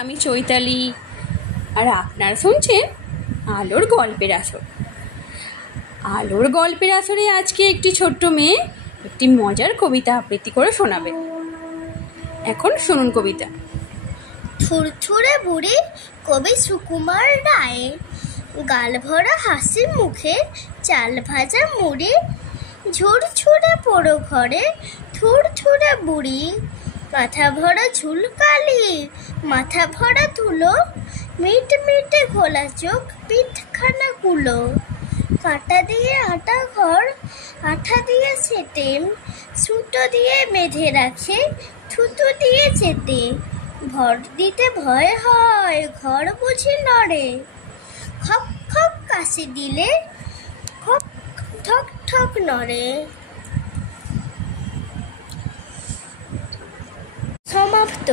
আমি চৈতালি, আর আপনারা শুনছেন আলোর গল্পের আসর। আলোর গল্পের আসরে আজকে একটি ছোট্ট মেয়ে একটি মজার কবিতা আবৃত্তি করে শোনাবে। এখন শুনুন কবিতা। থুরথুরে বুড়ি কবি সুকুমার রায়, গাল ভরা হাসি মুখে চাল ভাজা মুড়ি, ঝুরঝুরে পোড়ো ঘরে থুরথুরে বুড়ি, মাথা ভরা ঝুলকালি মাথা ভরা ধুলো, মিট মিটে ঘোলা চোখ পিঠখানা কুলো, কাঁটা দিয়ে আটা ঘর আঠা দিয়ে সেটে, সুতো দিয়ে বেঁধে রাখে থুতু দিয়ে চেটে, ভর দিতে ভয় হয় ঘর বুঝি নড়ে, খপ খপ কাশি দিলে খপ ঠক ঠক নড়ে। সমাপ্ত।